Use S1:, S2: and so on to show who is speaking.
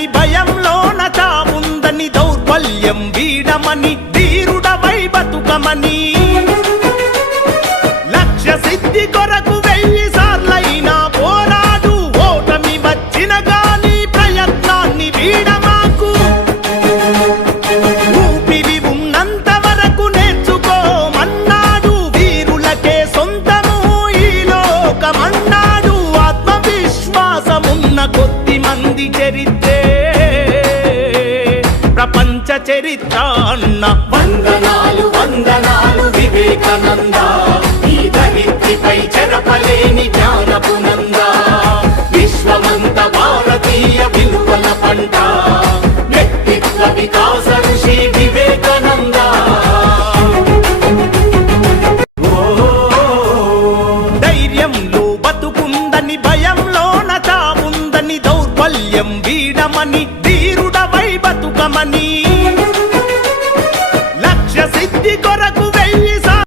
S1: వీడని భయంలోన చాముందని దౌర్బల్యం వీడమని ధీరుడవై బతుకమని. లక్ష్య సిద్ధి కొరకు వెయ్యి సార్లైనా పోరాడు ఓటమి వచ్చిన గాని ప్రయత్నాన్ని వీడమాకు ఊపిరి ఉన్నంత వరకు నేర్చుకోమన్నాడు వీరులకే సొంతము ఈ లోకమన్నాడు. ఆత్మవిశ్వాసమున్న కొద్ది మంది చరిత్రే చరిత్ర అన్న
S2: వందనాలు వందనాలు వివేకానంద. ఈ ధరిత్రిపై చెరపలేని జ్ఞానపు నంద విశ్వమంత భారతీయ విలువల పంట. వ్యక్తిత్వ వికాస ఋషి వివేకానంద.
S1: ధైర్యంలో బతుకుందని భయంలోన చావుందని దౌర్బల్యం వీడమని ధీరుడవై బతుకమని